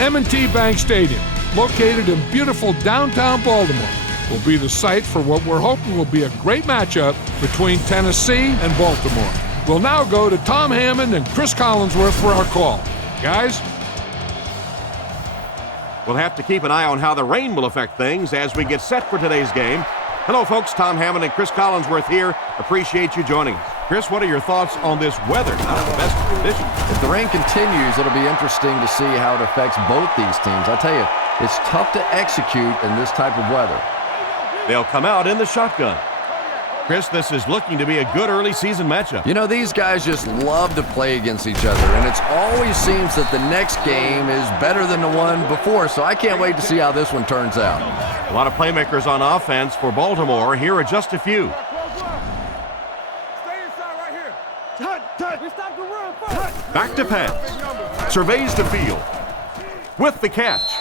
M&T Bank Stadium, located in beautiful downtown Baltimore, will be the site for what we're hoping will be a great matchup between Tennessee and Baltimore. We'll now go to Tom Hammond and Chris Collinsworth for our call. Guys? We'll have to keep an eye on how the rain will affect things as we get set for today's game. Hello, folks. Tom Hammond and Chris Collinsworth here. Appreciate you joining us. Chris, what are your thoughts on this weather? Not in the best of conditions. If the rain continues, it'll be interesting to see how it affects both these teams. I tell you, it's tough to execute in this type of weather. They'll come out in the shotgun. Chris, this is looking to be a good early season matchup. You know, these guys just love to play against each other, and it always seems that the next game is better than the one before, so I can't wait to see how this one turns out. A lot of playmakers on offense for Baltimore. Here are just a few. Back to pass. Surveys the field. With the catch.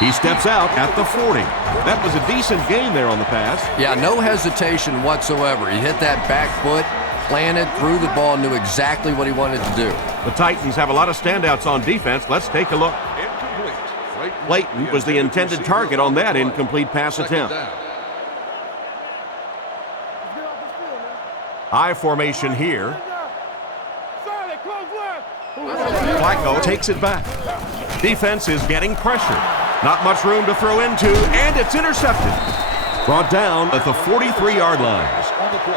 He steps out at the 40. That was a decent gain there on the pass. Yeah, no hesitation whatsoever. He hit that back foot, planted, threw the ball, knew exactly what he wanted to do. The Titans have a lot of standouts on defense. Let's take a look. Layton was the intended target on that incomplete pass attempt. I formation here. Flacco takes it back. Defense is getting pressure. Not much room to throw into, and it's intercepted. Brought down at the 43-yard line.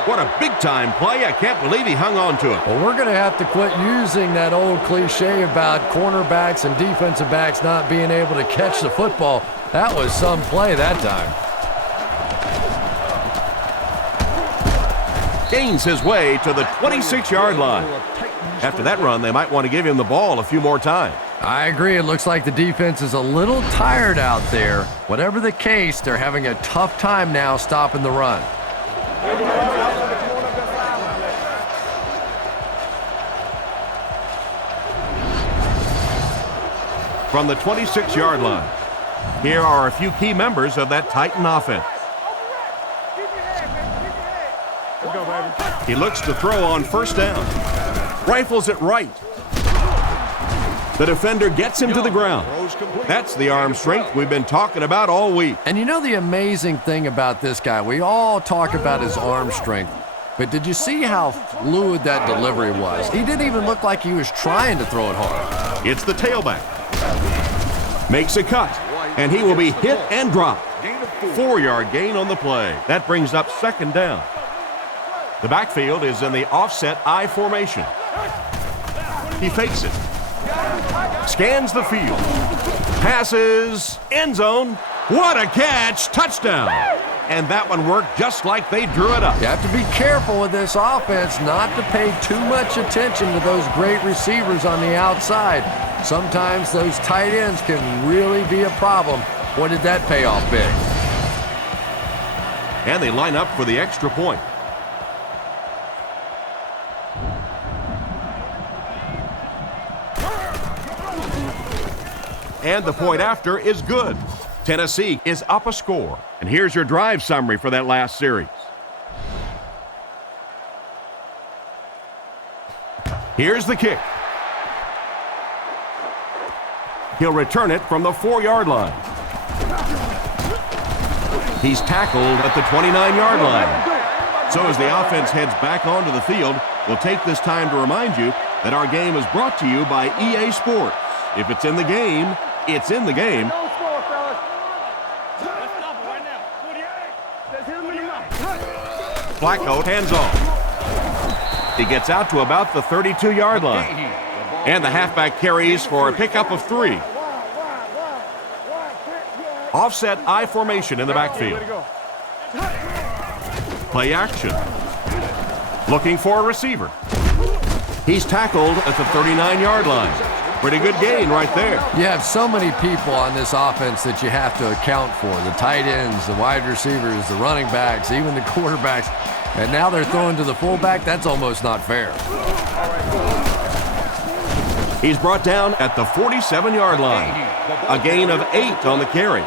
What a big-time play. I can't believe he hung on to it. Well, we're going to have to quit using that old cliche about cornerbacks and defensive backs not being able to catch the football. That was some play that time. Gains his way to the 26-yard line. After that run, they might want to give him the ball a few more times. I agree. It looks like the defense is a little tired out there. Whatever the case, they're having a tough time now stopping the run. From the 26-yard line, here are a few key members of that Titan offense. He looks to throw on first down. Rifles it right. The defender gets him to the ground. That's the arm strength we've been talking about all week. And you know the amazing thing about this guy, we all talk about his arm strength, but did you see how fluid that delivery was? He didn't even look like he was trying to throw it hard. It's the tailback. Makes a cut, and he will be hit and dropped. 4-yard gain on the play. That brings up second down. The backfield is in the offset I formation. He fakes it. Scans the field. Passes. End zone. What a catch. Touchdown. And that one worked just like they drew it up. You have to be careful with this offense not to pay too much attention to those great receivers on the outside. Sometimes those tight ends can really be a problem. What did that pay off big? And they line up for the extra point. And the point after is good. Tennessee is up a score. And here's your drive summary for that last series. Here's the kick. He'll return it from the 4-yard line. He's tackled at the 29-yard line. So as the offense heads back onto the field, we'll take this time to remind you that our game is brought to you by EA Sports. If it's in the game, it's in the game. Flacco hands off. He gets out to about the 32-yard line. And the halfback carries for a pickup of 3. Offset I formation in the backfield. Play action. Looking for a receiver. He's tackled at the 39-yard line. Pretty good gain right there. You have so many people on this offense that you have to account for. The tight ends, the wide receivers, the running backs, even the quarterbacks. And now they're throwing to the fullback. That's almost not fair. He's brought down at the 47-yard line. A gain of 8 on the carry.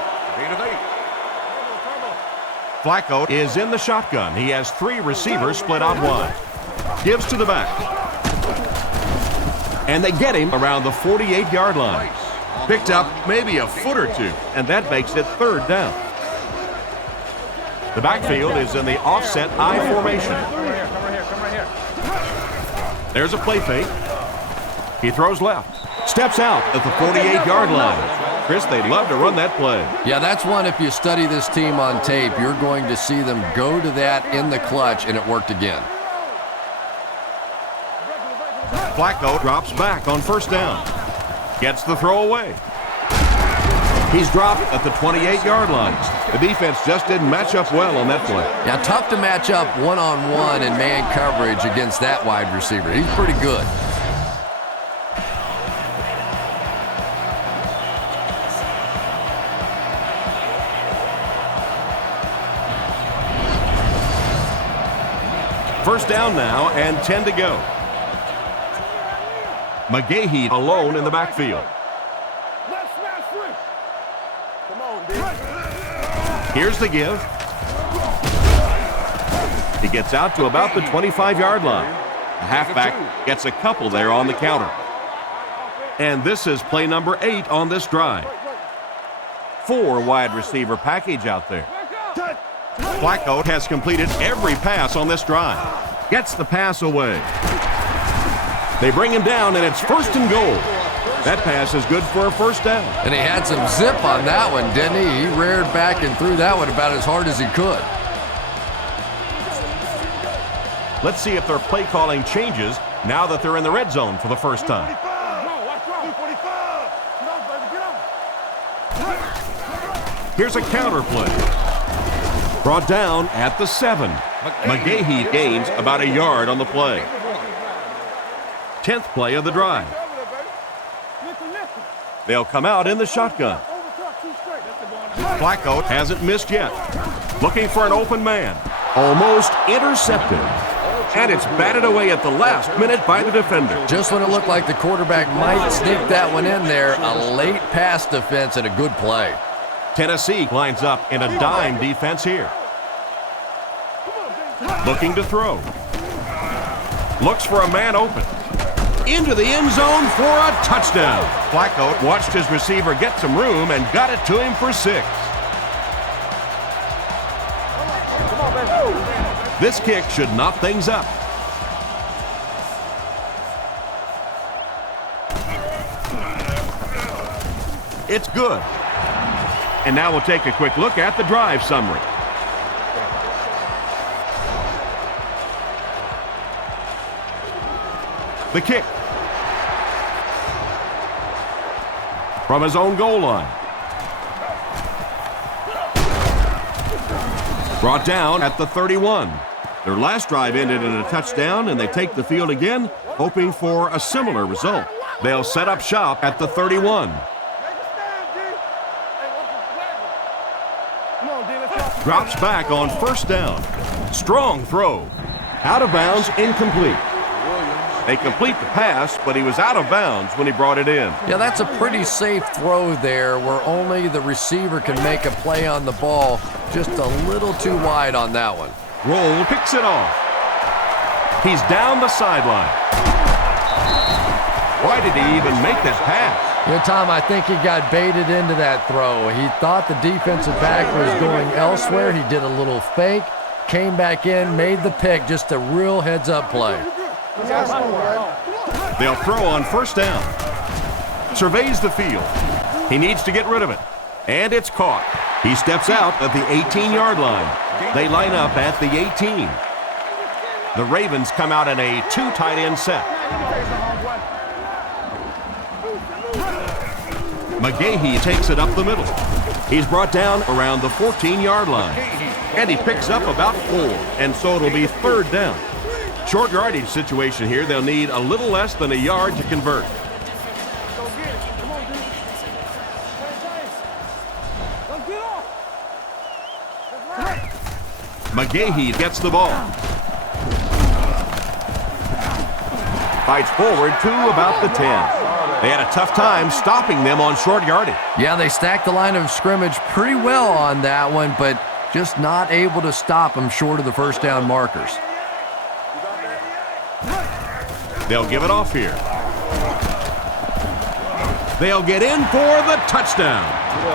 Flacco is in the shotgun. He has 3 receivers split out wide. Gives to the back. And they get him around the 48-yard line. Picked up maybe a foot or two, and that makes it third down. The backfield is in the offset I formation. There's a play fake. He throws left. Steps out at the 48-yard line. Chris, they'd love to run that play. Yeah, that's one, if you study this team on tape, you're going to see them go to that in the clutch, and it worked again. Flacco drops back on first down. Gets the throw away. He's dropped at the 28-yard line. The defense just didn't match up well on that play. Yeah, tough to match up one-on-one in man coverage against that wide receiver. He's pretty good. First down now and 10 to go. McGahee alone in the backfield. Here's the give. He gets out to about the 25-yard line. The halfback gets a couple there on the counter. And this is play number 8 on this drive. 4 wide receiver package out there. Flacco has completed every pass on this drive. Gets the pass away. They bring him down, and it's first and goal. That pass is good for a first down. And he had some zip on that one, didn't he? He reared back and threw that one about as hard as he could. Let's see if their play calling changes now that they're in the red zone for the first time. Here's a counter play. Brought down at the 7. McGahee gains about a yard on the play. 10th play of the drive. They'll come out in the shotgun. Flacco hasn't missed yet. Looking for an open man. Almost intercepted. And it's batted away at the last minute by the defender. Just when it looked like the quarterback might sneak that one in there, a late pass defense and a good play. Tennessee lines up in a dime defense here. Looking to throw. Looks for a man open. Into the end zone for a touchdown. Flacco watched his receiver get some room and got it to him for 6. This kick should knock things up. It's good. And now we'll take a quick look at the drive summary. The kick. From his own goal line. Brought down at the 31. Their last drive ended in a touchdown, and they take the field again, hoping for a similar result. They'll set up shop at the 31. Drops back on first down. Strong throw. Out of bounds, incomplete. They complete the pass, but he was out of bounds when he brought it in. Yeah, that's a pretty safe throw there where only the receiver can make a play on the ball. Just a little too wide on that one. Roll picks it off. He's down the sideline. Why did he even make that pass? You know, Tom, I think he got baited into that throw. He thought the defensive back was going elsewhere. He did a little fake, came back in, made the pick. Just a real heads-up play. They'll throw on first down. Surveys the field. He needs to get rid of it. And it's caught. He steps out at the 18-yard line. They line up at the 18. The Ravens come out in a 2 tight end set. McGahee takes it up the middle. He's brought down around the 14-yard line. And he picks up about 4. And so it'll be third down. Short yardage situation here. They'll need a little less than a yard to convert. McGahee gets the ball. Fights forward to about the 10. They had a tough time stopping them on short yardage. Yeah, they stacked the line of scrimmage pretty well on that one, but just not able to stop them short of the first down markers. They'll give it off here. They'll get in for the touchdown.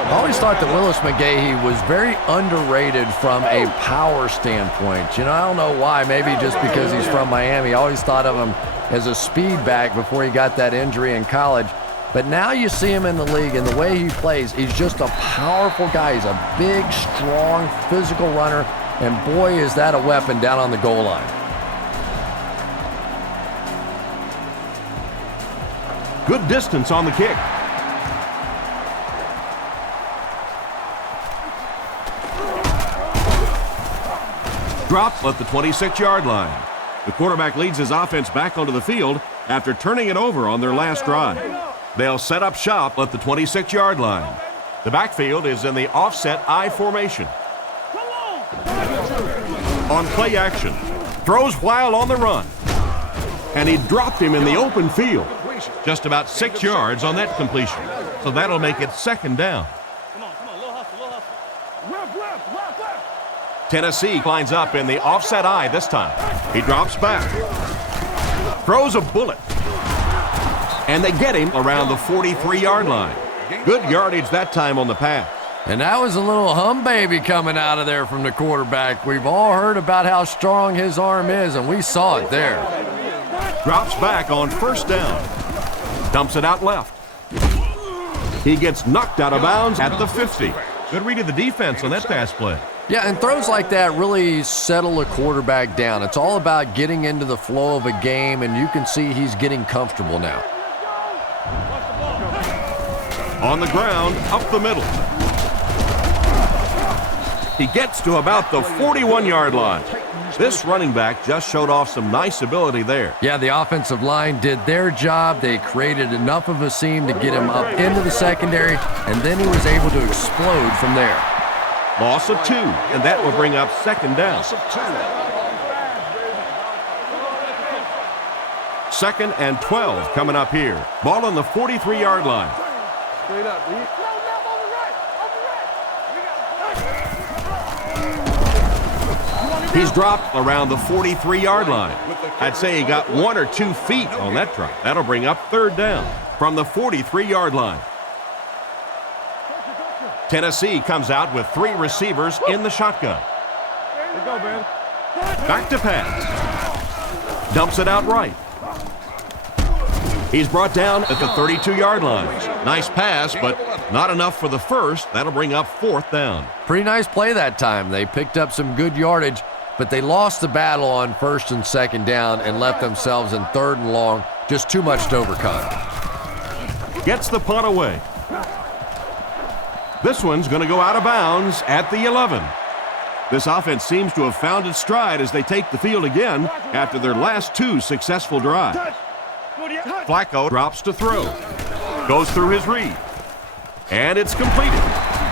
I always thought that Willis McGahee was very underrated from a power standpoint. You know, I don't know why. Maybe just because he's from Miami. I always thought of him as a speed back before he got that injury in college. But now you see him in the league, and the way he plays, he's just a powerful guy. He's a big, strong, physical runner, and boy, is that a weapon down on the goal line. Good distance on the kick. Drop at the 26-yard line. The quarterback leads his offense back onto the field after turning it over on their last drive. They'll set up shop at the 26-yard line. The backfield is in the offset I formation. On play action, throws while on the run. And he dropped him in the open field. Just about 6 yards on that completion. So that'll make it second down. Tennessee lines up in the offset I this time. He drops back. Throws a bullet. And they get him around the 43-yard line. Good yardage that time on the pass. And that was a little hum baby coming out of there from the quarterback. We've all heard about how strong his arm is, and we saw it there. Drops back on first down. Dumps it out left. He gets knocked out of bounds at the 50. Good read of the defense on that pass play. Yeah, and throws like that really settle a quarterback down. It's all about getting into the flow of a game, and you can see he's getting comfortable now. On the ground, up the middle. He gets to about the 41-yard line. This running back just showed off some nice ability there. Yeah, the offensive line did their job. They created enough of a seam to get him up into the secondary, and then he was able to explode from there. Loss of 2, and that will bring up second down. Second and 12 coming up here. Ball on the 43-yard line. He's dropped around the 43-yard line. I'd say he got 1 or 2 feet on that drop. That'll bring up third down from the 43-yard line. Tennessee comes out with 3 receivers in the shotgun. Back to pass. Dumps it out right. He's brought down at the 32-yard line. Nice pass, but not enough for the first. That'll bring up fourth down. Pretty nice play that time. They picked up some good yardage, but they lost the battle on first and second down and left themselves in third and long. Just too much to overcome. Gets the punt away. This one's going to go out of bounds at the 11. This offense seems to have found its stride as they take the field again after their last 2 successful drives. Flacco drops to throw. Goes through his read. And it's completed.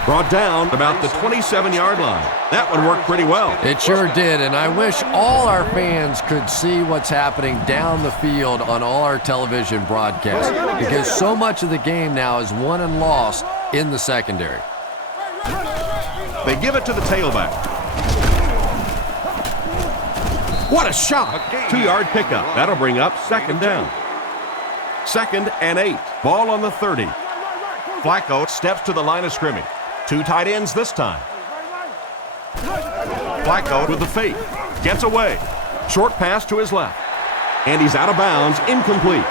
Brought down about the 27-yard line. That one worked pretty well. It sure did, and I wish all our fans could see what's happening down the field on all our television broadcasts, because so much of the game now is won and lost in the secondary. They give it to the tailback. What a shot! 2-yard pickup. That'll bring up second down. Second and 8. Ball on the 30. Flacco steps to the line of scrimmage. 2 tight ends this time. Flacco with the fake. Gets away. Short pass to his left. And he's out of bounds, incomplete.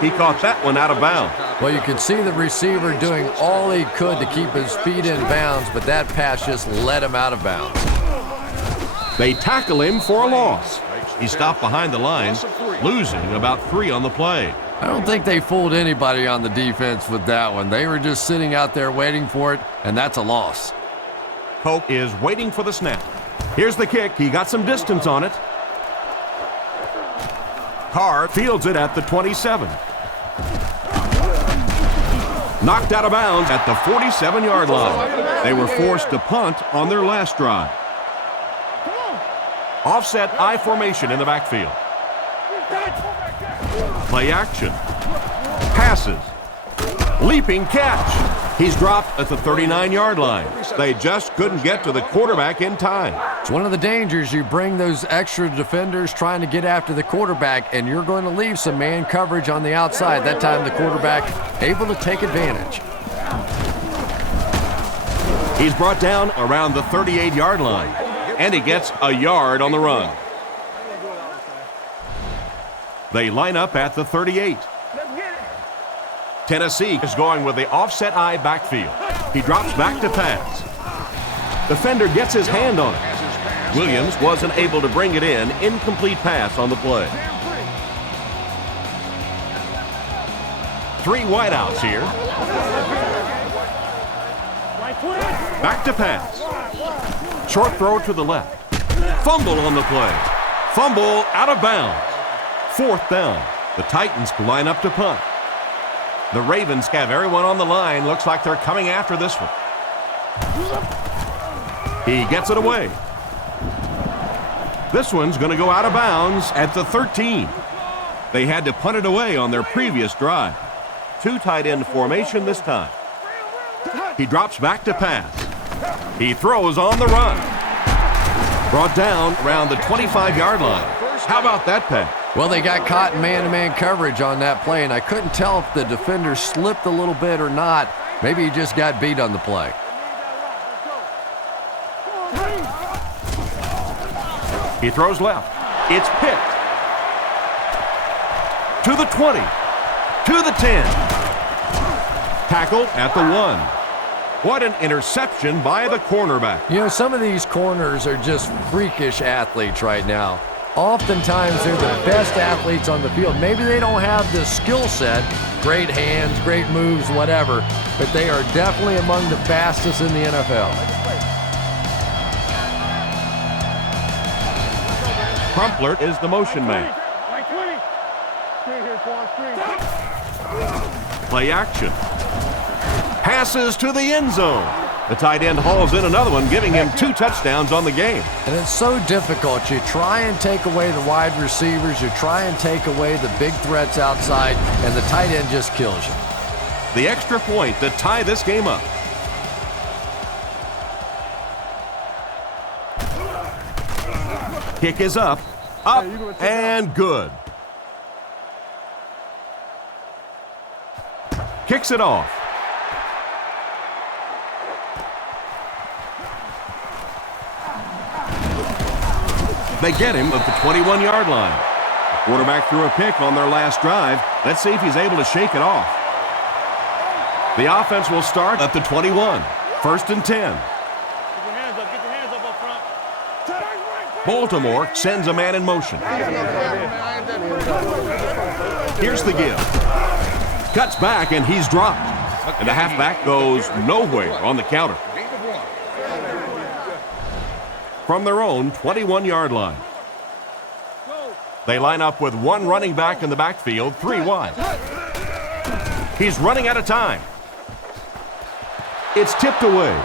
He caught that one out of bounds. Well, you could see the receiver doing all he could to keep his feet in bounds, but that pass just let him out of bounds. They tackle him for a loss. He stopped behind the line, losing about 3 on the play. I don't think they fooled anybody on the defense with that one. They were just sitting out there waiting for it, and that's a loss. Polk is waiting for the snap. Here's the kick. He got some distance on it. Carr fields it at the 27. Knocked out of bounds at the 47-yard line. They were forced to punt on their last drive. Offset I formation in the backfield. Play action. Passes. Leaping catch. He's dropped at the 39-yard line. They just couldn't get to the quarterback in time. It's one of the dangers. You bring those extra defenders trying to get after the quarterback, and you're going to leave some man coverage on the outside. That time the quarterback able to take advantage. He's brought down around the 38-yard line, and he gets a yard on the run. They line up at the 38. Tennessee is going with the offset I backfield. He drops back to pass. Defender gets his hand on it. Williams wasn't able to bring it in. Incomplete pass on the play. 3 wideouts here. Back to pass. Short throw to the left. Fumble on the play. Fumble out of bounds. 4th down. The Titans line up to punt. The Ravens have everyone on the line. Looks like they're coming after this one. He gets it away. This one's going to go out of bounds at the 13. They had to punt it away on their previous drive. 2 tight end formation this time. He drops back to pass. He throws on the run. Brought down around the 25-yard line. How about that pass? Well, they got caught in man-to-man coverage on that play, and I couldn't tell if the defender slipped a little bit or not. Maybe he just got beat on the play. He throws left. It's picked. To the 20. To the 10. Tackle at the 1. What an interception by the cornerback. You know, some of these corners are just freakish athletes right now. Oftentimes, they're the best athletes on the field. Maybe they don't have the skill set, great hands, great moves, whatever, but they are definitely among the fastest in the NFL. Crumpler is the motion man. Play action. Passes to the end zone. The tight end hauls in another one, giving him 2 touchdowns on the game. And it's so difficult. You try and take away the wide receivers. You try and take away the big threats outside, and the tight end just kills you. The extra point to tie this game up. Kick is up, and good. Kicks it off. They get him at the 21-yard line. The quarterback threw a pick on their last drive. Let's see if he's able to shake it off. The offense will start at the 21. 1st and 10. Baltimore sends a man in motion. Here's the give. Cuts back, and he's dropped. And the halfback goes nowhere on the counter. From their own 21-yard line. They line up with 1 running back in the backfield, 3 wide. He's running out of time. It's tipped away.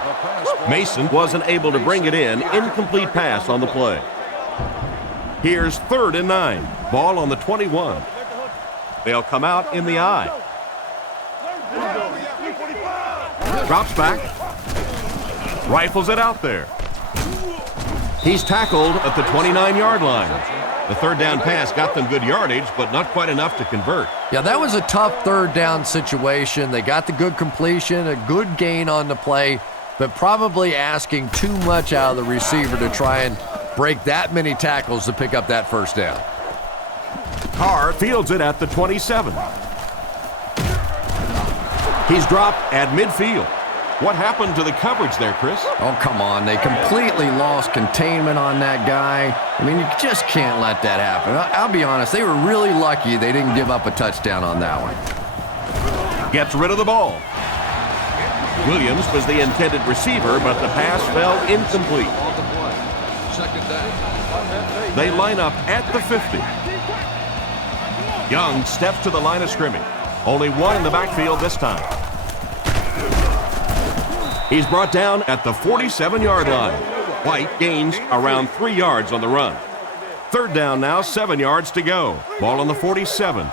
Mason wasn't able to bring it in. Incomplete pass on the play. Here's 3rd and 9. Ball on the 21. They'll come out in the I. Drops back. Rifles it out there. He's tackled at the 29-yard line. The 3rd down pass got them good yardage, but not quite enough to convert. Yeah, that was a tough 3rd down situation. They got the good completion, a good gain on the play, but probably asking too much out of the receiver to try and break that many tackles to pick up that 1st down. Carr fields it at the 27. He's dropped at midfield. What happened to the coverage there, Chris? Oh, come on. They completely lost containment on that guy. I mean, you just can't let that happen. I'll be honest, they were really lucky they didn't give up a touchdown on that one. Gets rid of the ball. Williams was the intended receiver, but the pass fell incomplete. They line up at the 50. Young steps to the line of scrimmage. Only 1 in the backfield this time. He's brought down at the 47-yard line. White gains around 3 yards on the run. 3rd down now, 7 yards to go. Ball on the 47.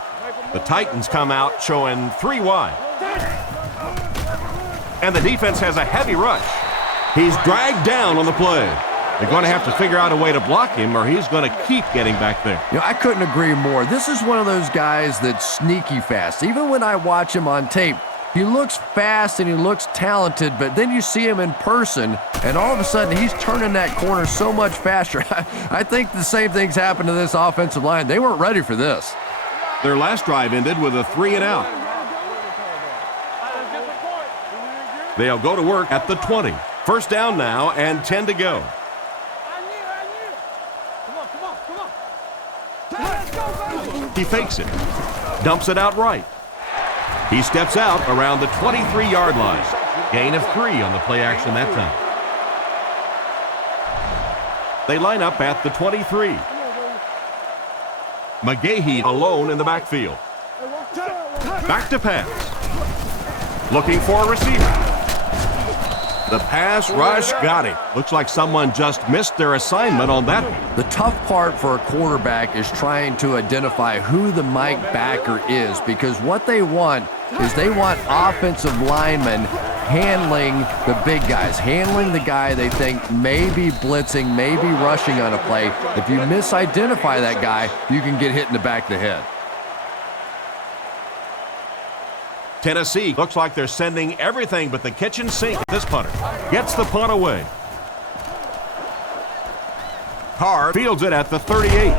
The Titans come out showing 3 wide. And the defense has a heavy rush. He's dragged down on the play. They're going to have to figure out a way to block him, or he's going to keep getting back there. You know, I couldn't agree more. This is one of those guys that's sneaky fast. Even when I watch him on tape, he looks fast and he looks talented, but then you see him in person, and all of a sudden he's turning that corner so much faster. I think the same thing's happened to this offensive line. They weren't ready for this. Their last drive ended with a 3-and-out. They'll go to work at the 20. First down now and 10 to go. He fakes it, dumps it out right. He steps out around the 23-yard line. Gain of 3 on the play action that time. They line up at the 23. McGahee alone in the backfield. Back to pass. Looking for a receiver. The pass rush got him. Looks like someone just missed their assignment on that one. The tough part for a quarterback is trying to identify who the Mike backer is, because what they want is they want offensive linemen handling the big guys, handling the guy they think may be blitzing, may be rushing on a play. If you misidentify that guy, you can get hit in the back of the head. Tennessee looks like they're sending everything but the kitchen sink. This punter gets the punt away. Carr fields it at the 38.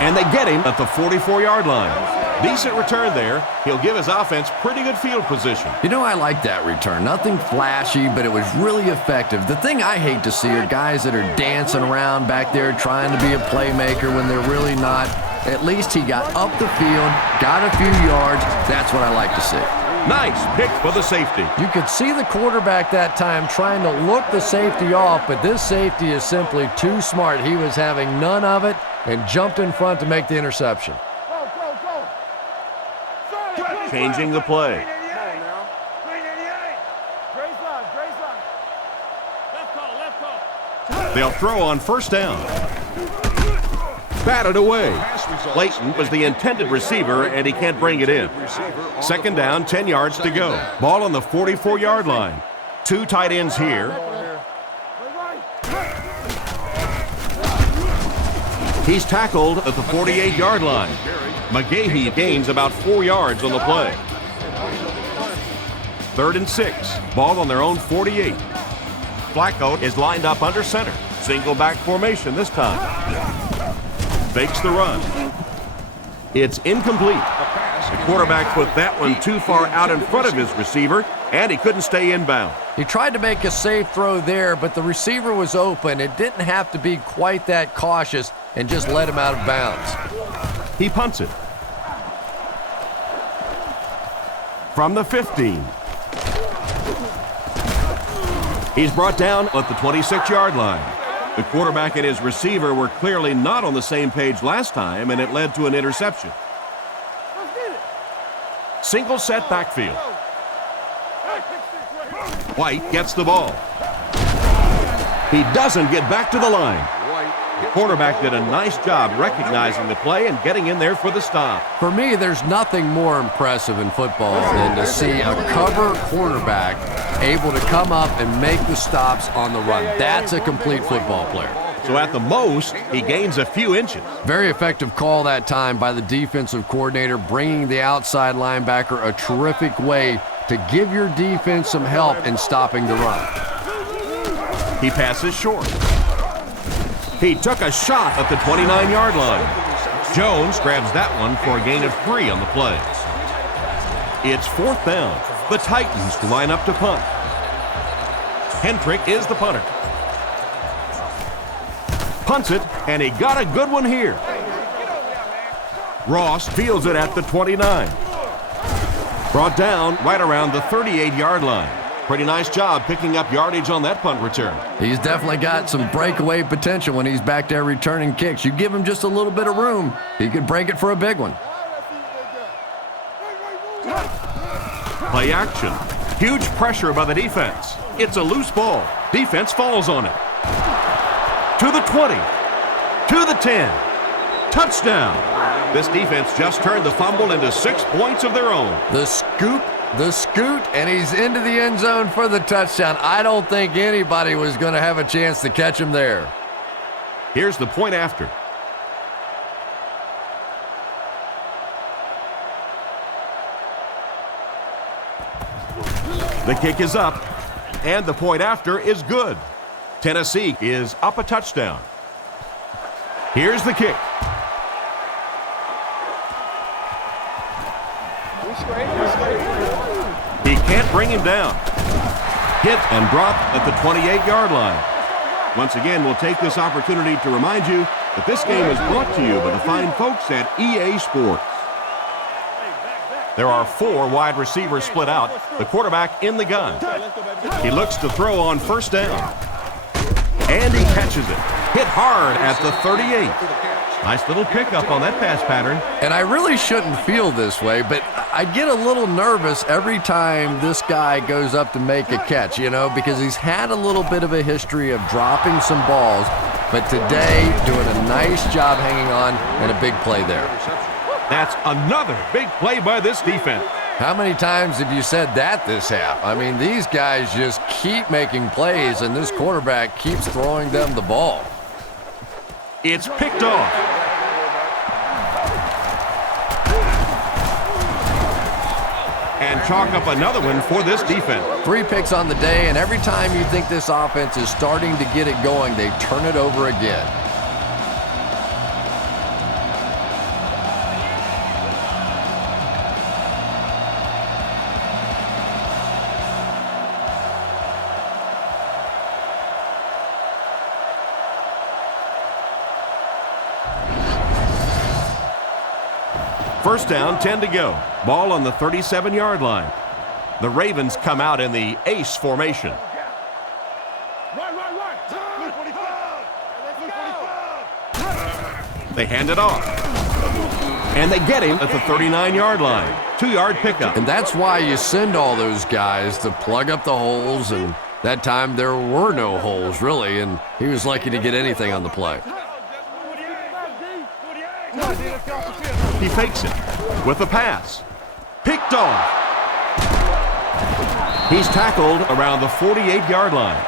And they get him at the 44-yard line. Decent return there. He'll give his offense pretty good field position. You know, I like that return. Nothing flashy, but it was really effective. The thing I hate to see are guys that are dancing around back there trying to be a playmaker when they're really not. At least he got up the field, got a few yards. That's what I like to see. Nice pick for the safety. You could see the quarterback that time trying to look the safety off, but this safety is simply too smart. He was having none of it and jumped in front to make the interception. Changing the play. They'll throw on first down. Batted away. Layton was the intended receiver, and he can't bring it in. Second down, 10 yards to go. Ball on the 44-yard line. 2 tight ends here. He's tackled at the 48-yard line. McGahee gains about 4 yards on the play. 3rd and 6. Ball on their own 48. Flacco is lined up under center. Single back formation this time. Fakes the run. It's incomplete. The quarterback put that one too far out in front of his receiver, and he couldn't stay inbound. He tried to make a safe throw there, but the receiver was open. It didn't have to be quite that cautious and just let him out of bounds. He punts it. From the 15. He's brought down at the 26-yard line. The quarterback and his receiver were clearly not on the same page last time, and it led to an interception. Single set backfield. White gets the ball. He doesn't get back to the line. The quarterback did a nice job recognizing the play and getting in there for the stop. For me, there's nothing more impressive in football than to see a cover quarterback able to come up and make the stops on the run. That's a complete football player. So at the most, he gains a few inches. Very effective call that time by the defensive coordinator, bringing the outside linebacker a terrific way to give your defense some help in stopping the run. He passes short. He took a shot at the 29-yard line. Jones grabs that one for a gain of 3 on the play. It's 4th down. The Titans line up to punt. Hendrick is the punter. Punts it, and he got a good one here. Ross fields it at the 29. Brought down right around the 38-yard line. Pretty nice job picking up yardage on that punt return. He's definitely got some breakaway potential when he's back there returning kicks. You give him just a little bit of room, he could break it for a big one. Play action. Huge pressure by the defense. It's a loose ball. Defense falls on it. To the 20. To the 10. Touchdown. This defense just turned the fumble into 6 points of their own. The scoop The scoot, and he's into the end zone for the touchdown. I don't think anybody was going to have a chance to catch him there. Here's the point after. The kick is up, and the point after is good. Tennessee is up a touchdown. Here's the kick. He can't bring him down. Hit and drop at the 28-yard line. Once again, we'll take this opportunity to remind you that this game is brought to you by the fine folks at EA Sports. There are 4 wide receivers split out, the quarterback in the gun. He looks to throw on first down. And he catches it. Hit hard at the 38. Nice little pickup on that pass pattern. And I really shouldn't feel this way, but I get a little nervous every time this guy goes up to make a catch, because he's had a little bit of a history of dropping some balls, but today doing a nice job hanging on and a big play there. That's another big play by this defense. How many times have you said that this half? I mean, these guys just keep making plays, and this quarterback keeps throwing them the ball. It's picked off. And chalk up another one for this defense. 3 picks on the day, and every time you think this offense is starting to get it going, they turn it over again. First down, 10 to go. Ball on the 37-yard line. The Ravens come out in the ace formation. They hand it off. And they get him at the 39-yard line. 2-yard pickup. And that's why you send all those guys to plug up the holes, and that time there were no holes, really, and he was lucky to get anything on the play. He fakes it with the pass. Picked off. He's tackled around the 48-yard line.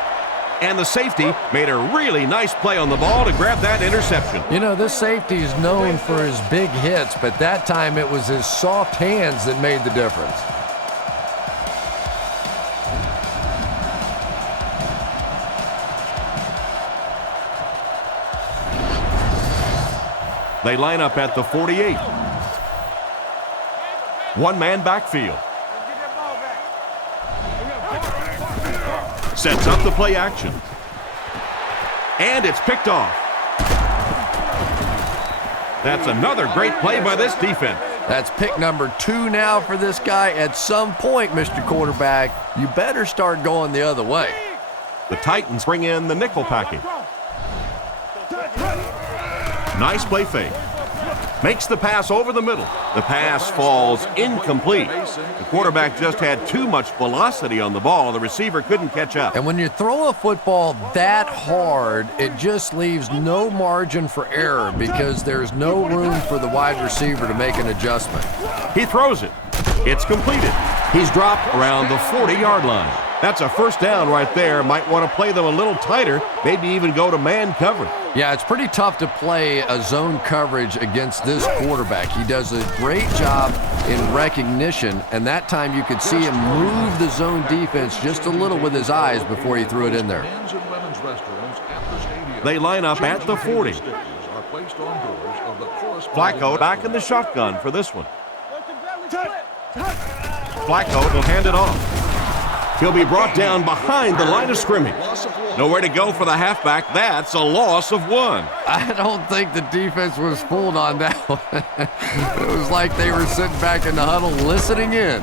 And the safety made a really nice play on the ball to grab that interception. This safety is known for his big hits, but that time it was his soft hands that made the difference. They line up at the 48. One-man backfield. Sets up the play action. And it's picked off. That's another great play by this defense. That's pick number 2 now for this guy. At some point, Mr. Quarterback, you better start going the other way. The Titans bring in the nickel package. Nice play fake. Makes the pass over the middle. The pass falls incomplete. The quarterback just had too much velocity on the ball. The receiver couldn't catch up. And when you throw a football that hard, it just leaves no margin for error because there's no room for the wide receiver to make an adjustment. He throws it. It's completed. He's dropped around the 40-yard line. That's a first down right there. Might want to play them a little tighter, maybe even go to man coverage. Yeah, it's pretty tough to play a zone coverage against this quarterback. He does a great job in recognition, and that time you could see him move the zone defense just a little with his eyes before he threw it in there. They line up at the 40. Flacco back in the shotgun for this one. Flacco will hand it off. He'll be brought down behind the line of scrimmage. Nowhere to go for the halfback. That's a loss of 1. I don't think the defense was fooled on that one. It was like they were sitting back in the huddle listening in.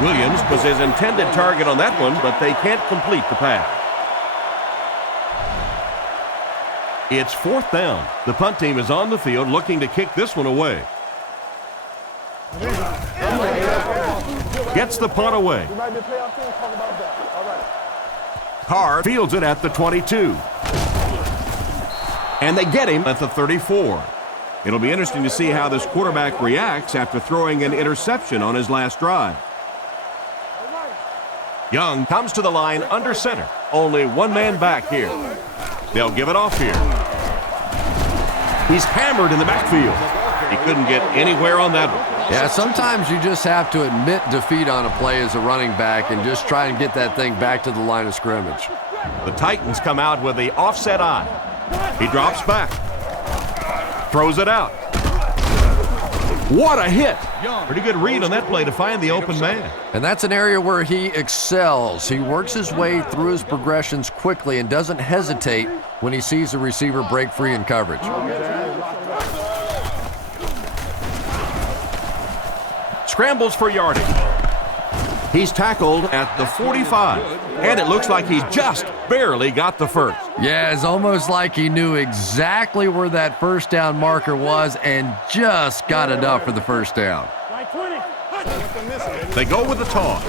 Williams was his intended target on that one, but they can't complete the pass. It's 4th down. The punt team is on the field looking to kick this one away. Gets the punt away. Carr fields it at the 22. And they get him at the 34. It'll be interesting to see how this quarterback reacts after throwing an interception on his last drive. Young comes to the line under center. Only one man back here. They'll give it off here. He's hammered in the backfield. He couldn't get anywhere on that one. Yeah, sometimes you just have to admit defeat on a play as a running back and just try and get that thing back to the line of scrimmage. The Titans come out with the offset eye. He drops back. Throws it out. What a hit. Pretty good read on that play to find the open man. And that's an area where he excels. He works his way through his progressions quickly and doesn't hesitate when he sees the receiver break free in coverage. Scrambles for yardage. He's tackled at the 45, and it looks like he just barely got the first. Yeah, it's almost like he knew exactly where that first down marker was and just got enough for the first down. They go with the toss.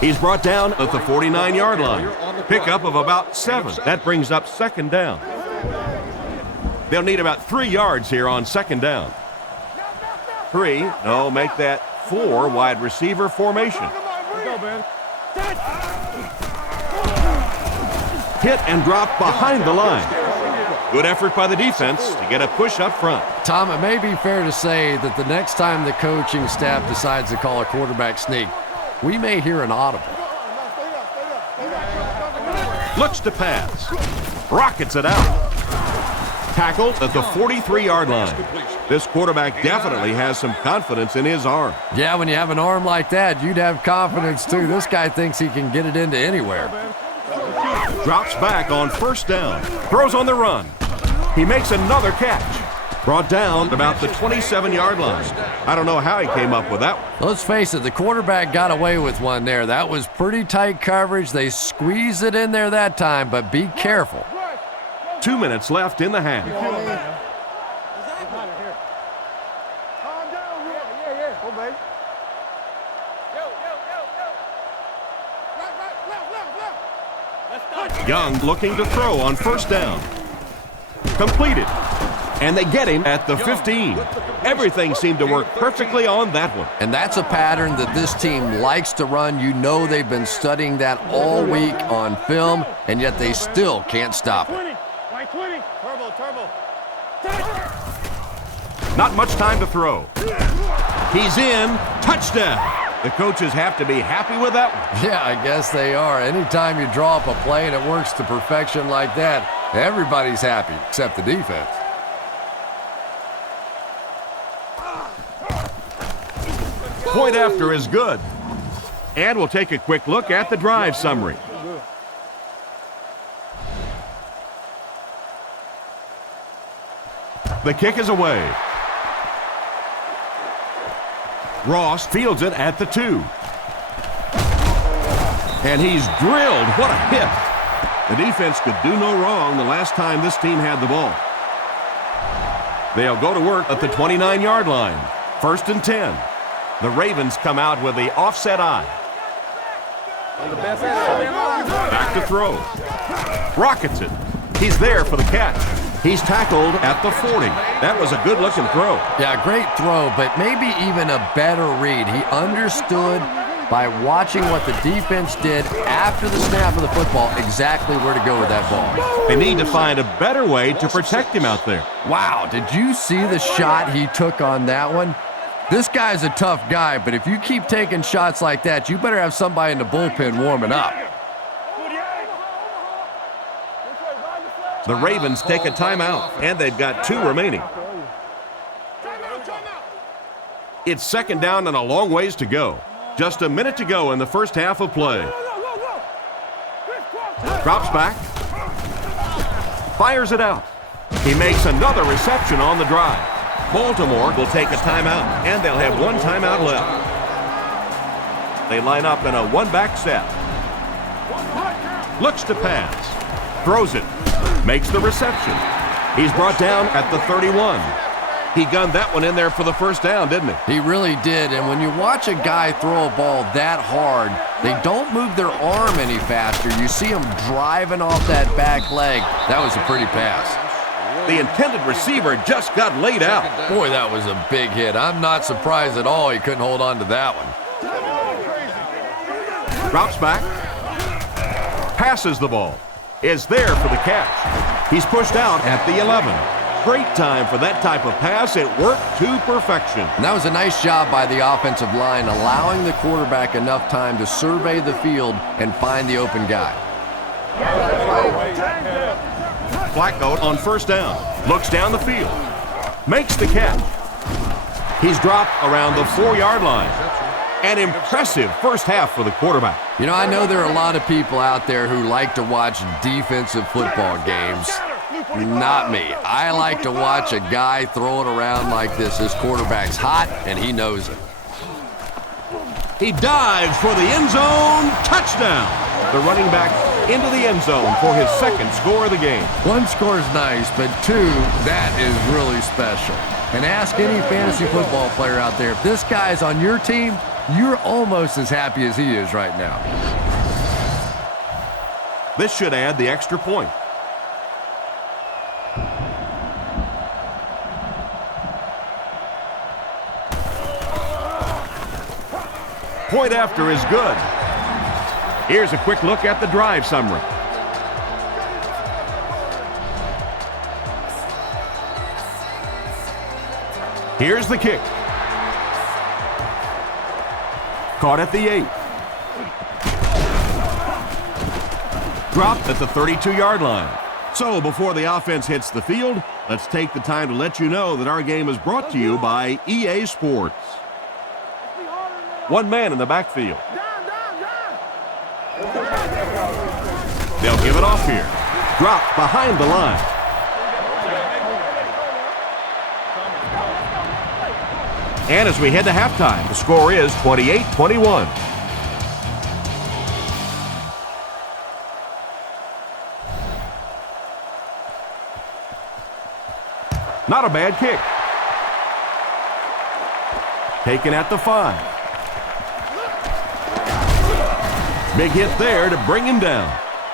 He's brought down at the 49-yard line. Pickup of about 7. That brings up second down. They'll need about 3 yards here on second down. 3, no, make that 4 wide receiver formation. Hit and drop behind the line. Good effort by the defense to get a push up front. Tom, it may be fair to say that the next time the coaching staff decides to call a quarterback sneak, we may hear an audible. Looks to pass. Rockets it out. Tackled at the 43-yard line. This quarterback definitely has some confidence in his arm. Yeah, when you have an arm like that, you'd have confidence too. This guy thinks he can get it into anywhere. Drops back on first down. Throws on the run. He makes another catch. Brought down about the 27-yard line. I don't know how he came up with that one. Let's face it, the quarterback got away with one there. That was pretty tight coverage. They squeezed it in there that time, but be careful. 2 minutes left in the half. Young looking to throw on first down. Completed. And they get him at the 15. Everything seemed to work perfectly on that one. And that's a pattern that this team likes to run. You know they've been studying that all week on film, and yet they still can't stop it. Not much time to throw. He's in. Touchdown. The coaches have to be happy with that one. Yeah, I guess they are. Anytime you draw up a play and it works to perfection like that, everybody's happy except the defense. Point after is good. And we'll take a quick look at the drive summary. The kick is away. Ross fields it at the 2. And he's drilled. What a hit. The defense could do no wrong the last time this team had the ball. They'll go to work at the 29-yard line. 1st and 10. The Ravens come out with the offset eye. Back to throw. Rockets it. He's there for the catch. He's tackled at the 40. That was a good-looking throw. Yeah, great throw, but maybe even a better read. He understood by watching what the defense did after the snap of the football exactly where to go with that ball. They need to find a better way to protect him out there. Wow, did you see the shot he took on that one? This guy's a tough guy, but if you keep taking shots like that, you better have somebody in the bullpen warming up. The Ravens take a timeout, and they've got 2 remaining. It's second down and a long ways to go. Just a minute to go in the first half of play. Drops back. Fires it out. He makes another reception on the drive. Baltimore will take a timeout, and they'll have 1 timeout left. They line up in a 1-back set. Looks to pass. Throws it. Makes the reception. He's brought down at the 31. He gunned that one in there for the first down, didn't he? He really did, and when you watch a guy throw a ball that hard, they don't move their arm any faster. You see him driving off that back leg. That was a pretty pass. The intended receiver just got laid out. Boy, that was a big hit. I'm not surprised at all he couldn't hold on to that one. Drops back. Passes the ball. Is there for the catch. He's pushed out at the 11. Great time for that type of pass. It worked to perfection. And that was a nice job by the offensive line, allowing the quarterback enough time to survey the field and find the open guy. Flacco on first down. Looks down the field. Makes the catch. He's dropped around the 4-yard line. An impressive first half for the quarterback. You know, I know there are a lot of people out there who like to watch defensive football games. Not me. I like to watch a guy throw it around like this. His quarterback's hot, and he knows it. He dives for the end zone. Touchdown. The running back into the end zone for his second score of the game. One score is nice, but two, that is really special. And ask any fantasy football player out there, if this guy's on your team, you're almost as happy as he is right now. This should add the extra point. Point after is good. Here's a quick look at the drive summary. Here's the kick. Caught at the 8. Dropped at the 32-yard line. So before the offense hits the field, let's take the time to let you know that our game is brought to you by EA Sports. One man in the backfield. They'll give it off here. Dropped behind the line. And as we head to halftime, the score is 28-21. Not a bad kick. Taken at the 5. Big hit there to bring him down.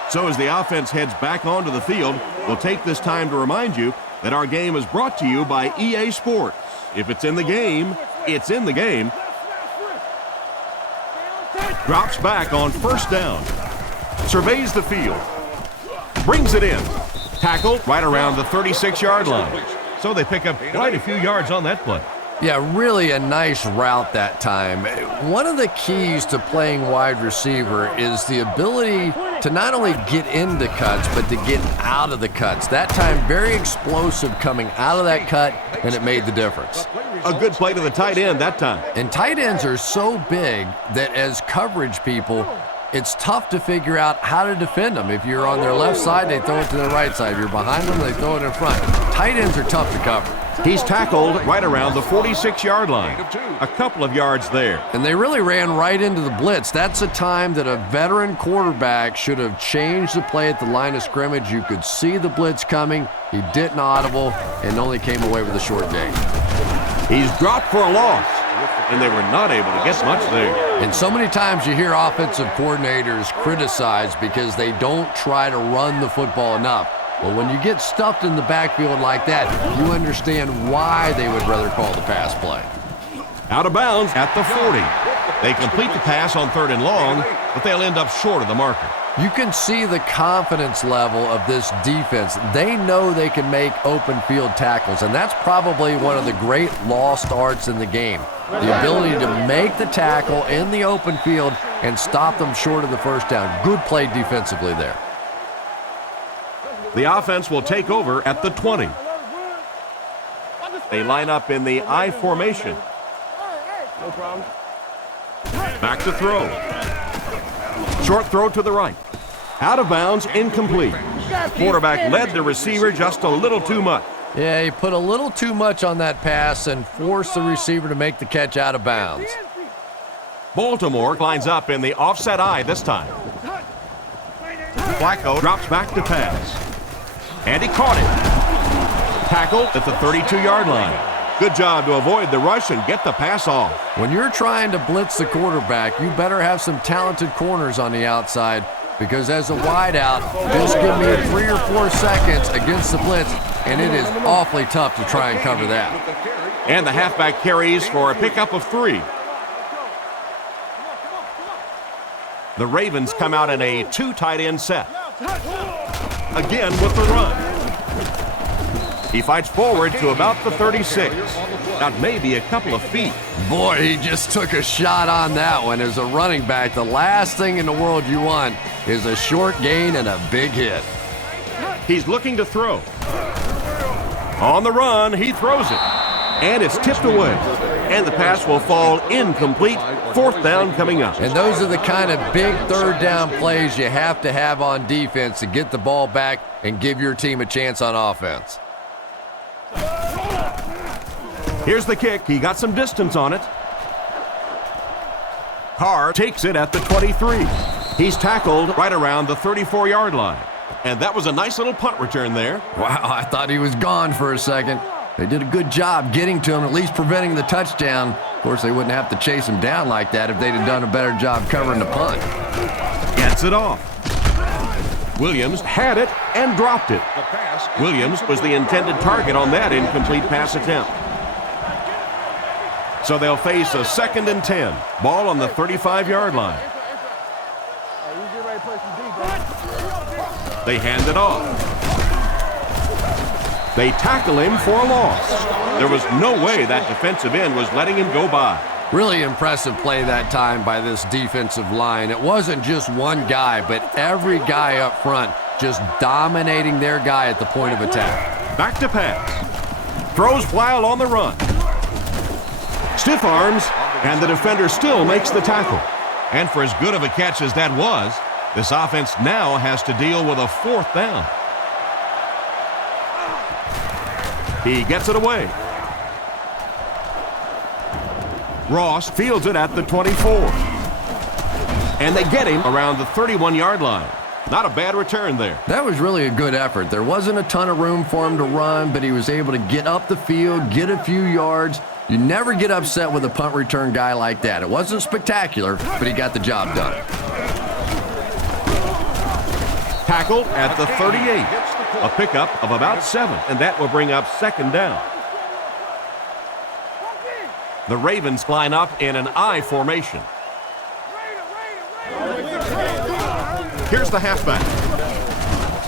So as the offense heads back onto the field, we'll take this time to remind you that our game is brought to you by EA Sports. If it's in the game, it's in the game. Drops back on first down. Surveys the field. Brings it in. Tackled right around the 36-yard line. So they pick up quite a few yards on that play. Yeah, really a nice route that time. One of the keys to playing wide receiver is the ability to not only get into cuts, but to get out of the cuts. That time, very explosive coming out of that cut, and it made the difference. A good play to the tight end that time. And tight ends are so big that as coverage people, it's tough to figure out how to defend them. If you're on their left side, they throw it to their right side. If you're behind them, they throw it in front. Tight ends are tough to cover. He's tackled right around the 46-yard line. A couple of yards there. And they really ran right into the blitz. That's a time that a veteran quarterback should have changed the play at the line of scrimmage. You could see the blitz coming. He didn't audible and only came away with a short gain. He's dropped for a loss, and they were not able to get much there. And so many times you hear offensive coordinators criticized because they don't try to run the football enough. Well, when you get stuffed in the backfield like that, you understand why they would rather call the pass play. Out of bounds at the 40. They complete the pass on 3rd and long, but they'll end up short of the marker. You can see the confidence level of this defense. They know they can make open field tackles, and that's probably one of the great lost arts in the game. The ability to make the tackle in the open field and stop them short of the first down. Good play defensively there. The offense will take over at the 20. They line up in the I formation. No problem. Back to throw. Short throw to the right. Out of bounds, incomplete. The quarterback led the receiver just a little too much. Yeah, he put a little too much on that pass and forced the receiver to make the catch out of bounds. Baltimore lines up in the offset I this time. Flacco drops back to pass. And he caught it. Tackled at the 32-yard line. Good job to avoid the rush and get the pass off. When you're trying to blitz the quarterback, you better have some talented corners on the outside. because as a wideout, just give me a 3 or 4 seconds against the blitz, and it is awfully tough to try and cover that. And the halfback carries for a pickup of 3. The Ravens come out in a 2 tight end set. Again with the run. He fights forward to about the 36. That may be a couple of feet. Boy, he just took a shot on that one. As a running back, the last thing in the world you want is a short gain and a big hit. He's looking to throw. On the run, he throws it. And it's tipped away. And the pass will fall incomplete. 4th down coming up. And those are the kind of big 3rd down plays you have to have on defense to get the ball back and give your team a chance on offense. Here's the kick. He got some distance on it. Carr takes it at the 23. He's tackled right around the 34-yard line. And that was a nice little punt return there. Wow, I thought he was gone for a second. They did a good job getting to him, at least preventing the touchdown. Of course, they wouldn't have to chase him down like that if they'd have done a better job covering the punt. Gets it off. Williams had it and dropped it. Williams was the intended target on that incomplete pass attempt. So they'll face a 2nd and 10. Ball on the 35-yard line. They hand it off. They tackle him for a loss. There was no way that defensive end was letting him go by. Really impressive play that time by this defensive line. It wasn't just one guy, but every guy up front just dominating their guy at the point of attack. Back to pass. Throws while on the run. Stiff arms, and the defender still makes the tackle. And for as good of a catch as that was, this offense now has to deal with a 4th down. He gets it away. Ross fields it at the 24. And they get him around the 31-yard line. Not a bad return there. That was really a good effort. There wasn't a ton of room for him to run, but he was able to get up the field, get a few yards. You never get upset with a punt return guy like that. It wasn't spectacular, but he got the job done. Tackled at the 38. A pickup of about 7, and that will bring up 2nd down. The Ravens line up in an I formation. Here's the halfback.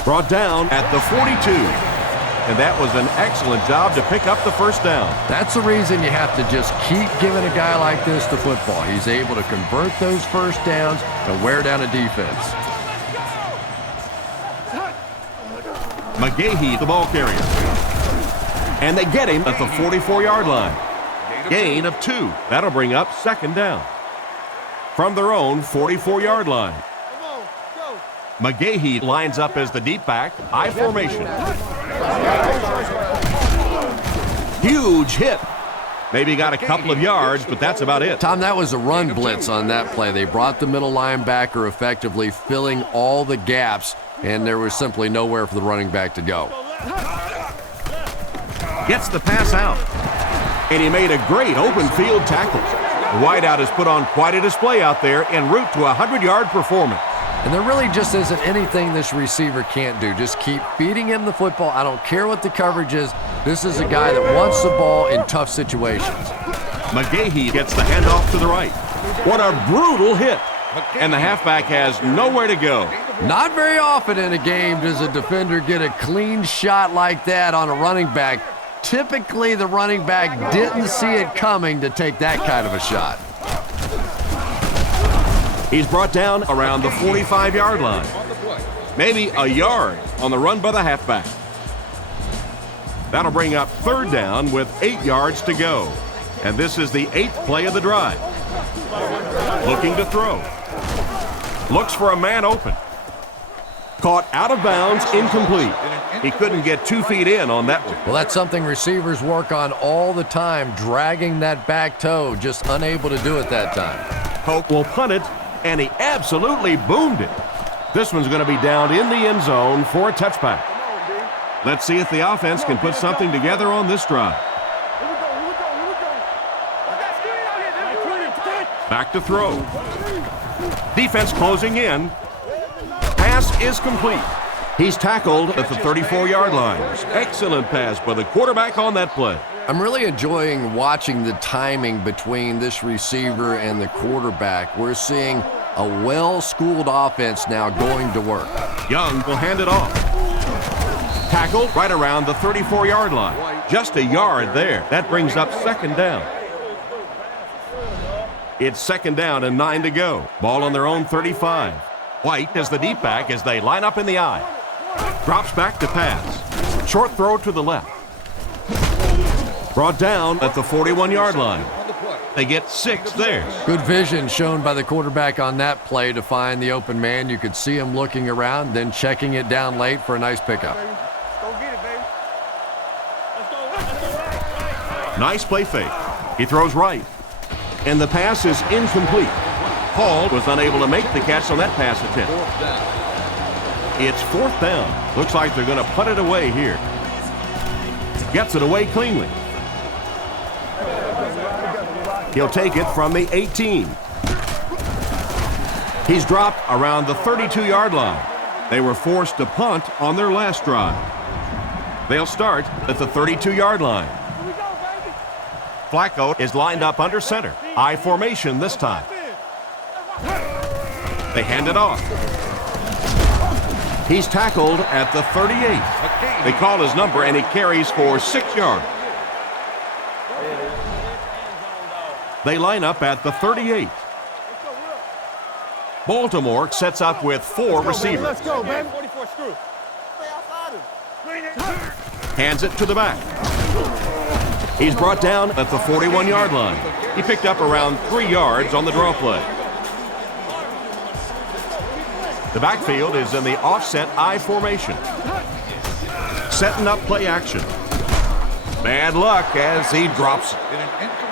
Brought down at the 42. And that was an excellent job to pick up the 1st down. That's the reason you have to just keep giving a guy like this the football. He's able to convert those 1st downs and wear down a defense. McGahee, the ball carrier. And they get him at the 44-yard line. Gain of 2. That'll bring up 2nd down. From their own 44-yard line. McGahee lines up as the deep back, I formation. Huge hit. Maybe got a couple of yards, but that's about it. Tom, that was a run blitz on that play. They brought the middle linebacker effectively filling all the gaps, and there was simply nowhere for the running back to go. Gets the pass out. And he made a great open field tackle. The wideout has put on quite a display out there en route to a 100-yard performance. And there really just isn't anything this receiver can't do. Just keep feeding him the football. I don't care what the coverage is. This is a guy that wants the ball in tough situations. McGahee gets the handoff to the right. What a brutal hit. And the halfback has nowhere to go. Not very often in a game does a defender get a clean shot like that on a running back. Typically, the running back didn't see it coming to take that kind of a shot. He's brought down around the 45-yard line. Maybe a yard on the run by the halfback. That'll bring up 3rd down with 8 yards to go. And this is the 8th play of the drive. Looking to throw. Looks for a man open. Caught out of bounds, incomplete. He couldn't get 2 feet in on that one. Well, that's something receivers work on all the time, dragging that back toe, just unable to do it that time. Hope will punt it, and he absolutely boomed it. This one's going to be down in the end zone for a touchback. Let's see if the offense can put something together on this drive. Back to throw. Defense closing in. pass is complete. He's tackled at the 34-yard line. Excellent pass by the quarterback on that play. I'm really enjoying watching the timing between this receiver and the quarterback. We're seeing a well-schooled offense now going to work. Young will hand it off. Tackled right around the 34-yard line. Just a yard there. That brings up second down. It's second down and 9 to go. Ball on their own 35. White is the deep back as they line up in the I. Drops back to pass. Short throw to the left. Brought down at the 41-yard line. They get 6 there. Good vision shown by the quarterback on that play to find the open man. You could see him looking around, then checking it down late for a nice pickup. Go get it, baby. Nice play fake. He throws right. And the pass is incomplete. Hall was unable to make the catch on that pass attempt. It's fourth down. Looks like they're going to put it away here. Gets it away cleanly. He'll take it from the 18. He's dropped around the 32-yard line. They were forced to punt on their last drive. They'll start at the 32-yard line. Flacco is lined up under center. I formation this time. They hand it off. He's tackled at the 38. They call his number and he carries for 6 yards. They line up at the 38. Baltimore sets up with 4 receivers. Let's go, man. Hands it to the back. He's brought down at the 41-yard line. He picked up around 3 yards on the draw play. The backfield is in the offset I formation. Setting up play action. Bad luck as he drops it.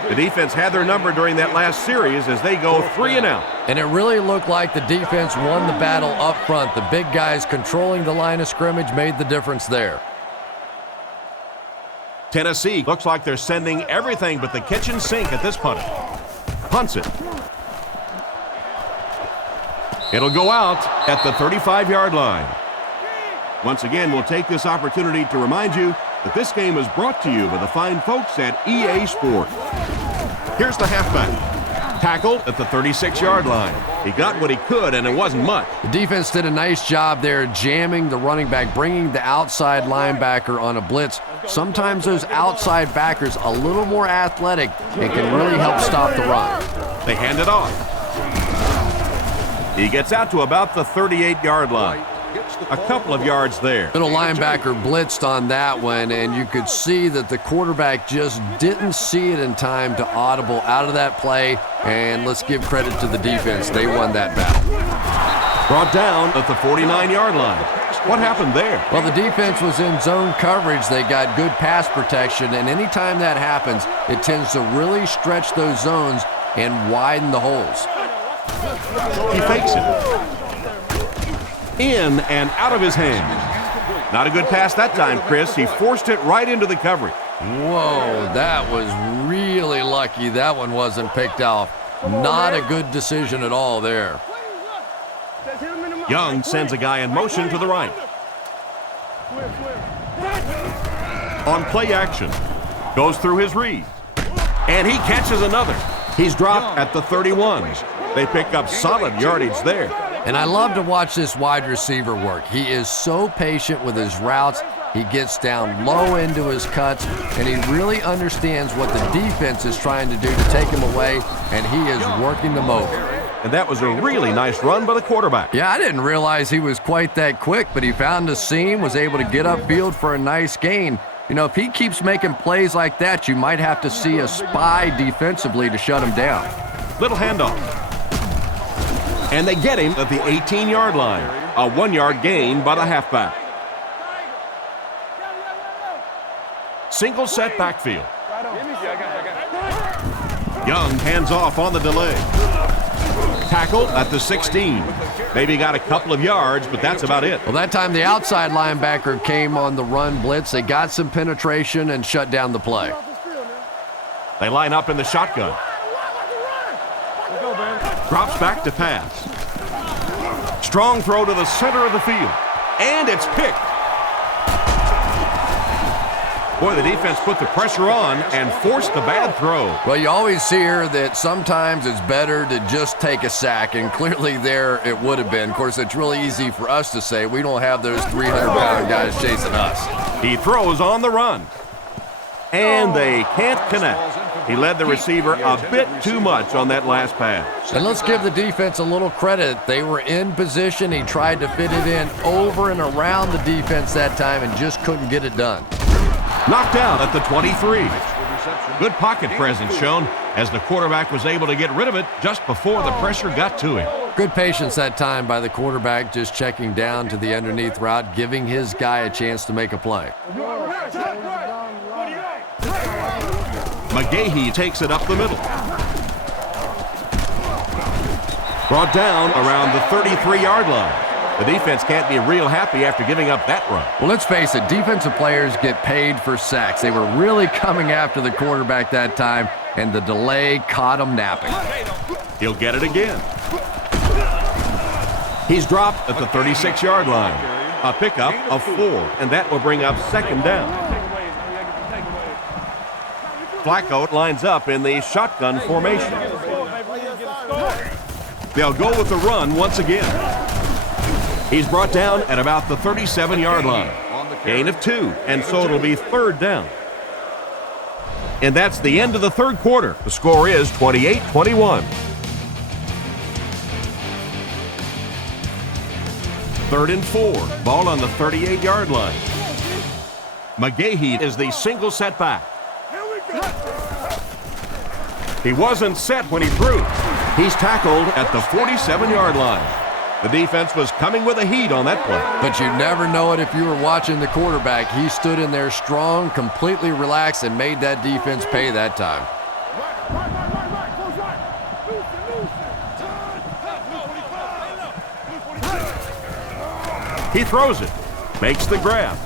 The defense had their number during that last series as they go 3 and out. And it really looked like the defense won the battle up front. The big guys controlling the line of scrimmage made the difference there. Tennessee looks like they're sending everything but the kitchen sink at this punt. Punts it. It'll go out at the 35-yard line. Once again, we'll take this opportunity to remind you that this game is brought to you by the fine folks at EA Sports. Here's the halfback. Tackled at the 36-yard line. He got what he could, and it wasn't much. The defense did a nice job there jamming the running back, bringing the outside linebacker on a blitz. Sometimes those outside backers a little more athletic and can really help stop the run. They hand it off. He gets out to about the 38-yard line. A couple of yards there. Middle linebacker blitzed on that one, and you could see that the quarterback just didn't see it in time to audible out of that play, and let's give credit to the defense. They won that battle. Brought down at the 49-yard line. What happened there? Well, the defense was in zone coverage. They got good pass protection, and anytime that happens, it tends to really stretch those zones and widen the holes. He fakes it. In and out of his hand. Not a good pass that time, Chris. He forced it right into the coverage. Whoa, that was really lucky. That one wasn't picked off. Not a good decision at all there. Young sends a guy in motion to the right. On play action. Goes through his read. And he catches another. He's dropped at the 31. They pick up solid yardage there. And I love to watch this wide receiver work. He is so patient with his routes. He gets down low into his cuts, and he really understands what the defense is trying to do to take him away, and he is working them over. And that was a really nice run by the quarterback. Yeah, I didn't realize he was quite that quick, but he found a seam, was able to get upfield for a nice gain. You know, if he keeps making plays like that, you might have to see a spy defensively to shut him down. Little handoff. And they get him at the 18-yard line. A 1-yard gain by the halfback. Single set backfield. Young hands off on the delay. Tackle at the 16. Maybe got a couple of yards, but that's about it. Well, that time the outside linebacker came on the run blitz. They got some penetration and shut down the play. They line up in the shotgun. Drops back to pass. Strong throw to the center of the field. And it's picked. Boy, the defense put the pressure on and forced the bad throw. Well, you always hear that sometimes it's better to just take a sack, and clearly there it would have been. Of course, it's really easy for us to say. We don't have those 300-pound guys chasing us. He throws on the run. And they can't connect. He led the receiver a bit too much on that last pass. And let's give the defense a little credit. They were in position. He tried to fit it in over and around the defense that time and just couldn't get it done. Knocked out at the 23. Good pocket presence shown as the quarterback was able to get rid of it just before the pressure got to him. Good patience that time by the quarterback, just checking down to the underneath route, giving his guy a chance to make a play. McGahee takes it up the middle. Brought down around the 33-yard line. The defense can't be real happy after giving up that run. Well, let's face it, defensive players get paid for sacks. They were really coming after the quarterback that time, and the delay caught him napping. He'll get it again. He's dropped at the 36-yard line. A pickup of 4, and that will bring up second down. Flacco lines up in the shotgun formation. They'll go with the run once again. He's brought down at about the 37-yard line. Gain of 2, and so it'll be third down. And that's the end of the third quarter. The score is 28-21. Third and 4. Ball on the 38-yard line. McGahee is the single setback. He wasn't set when he threw. He's tackled at the 47-yard line. The defense was coming with a heat on that play. But you never know it if you were watching the quarterback. He stood in there strong, completely relaxed, and made that defense pay that time. He throws it, makes the grab.